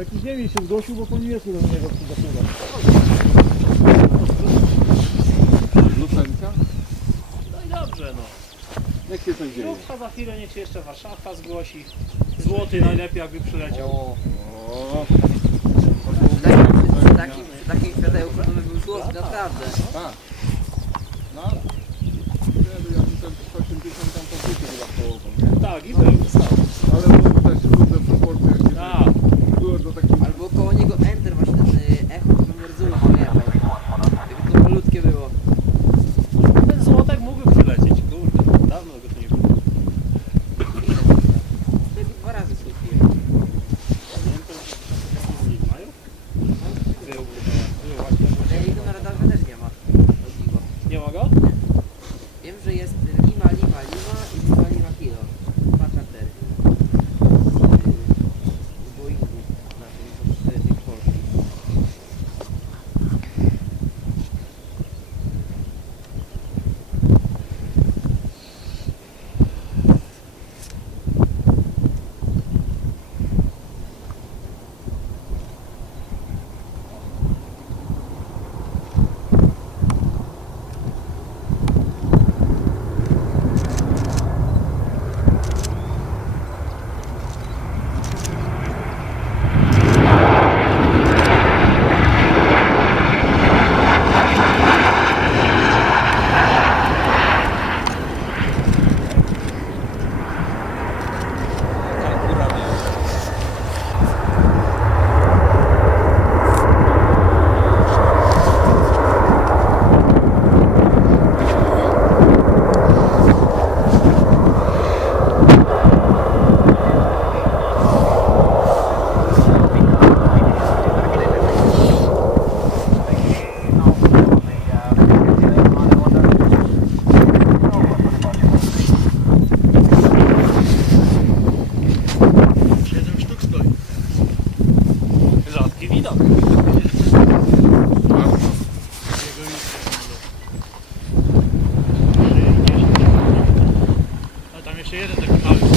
Taki ziemi się zgłosił, bo po niemiecku do niego przygotował. Lucenka? No i dobrze, no. Jak się to dzieje? Krówka za chwilę, niech się jeszcze Warszawa zgłosi. Złoty najlepiej, jakby przyleciał. O, o. Przy takim, przy takim światełku to by był złoty, naprawdę. Tak. georganiseerd en dat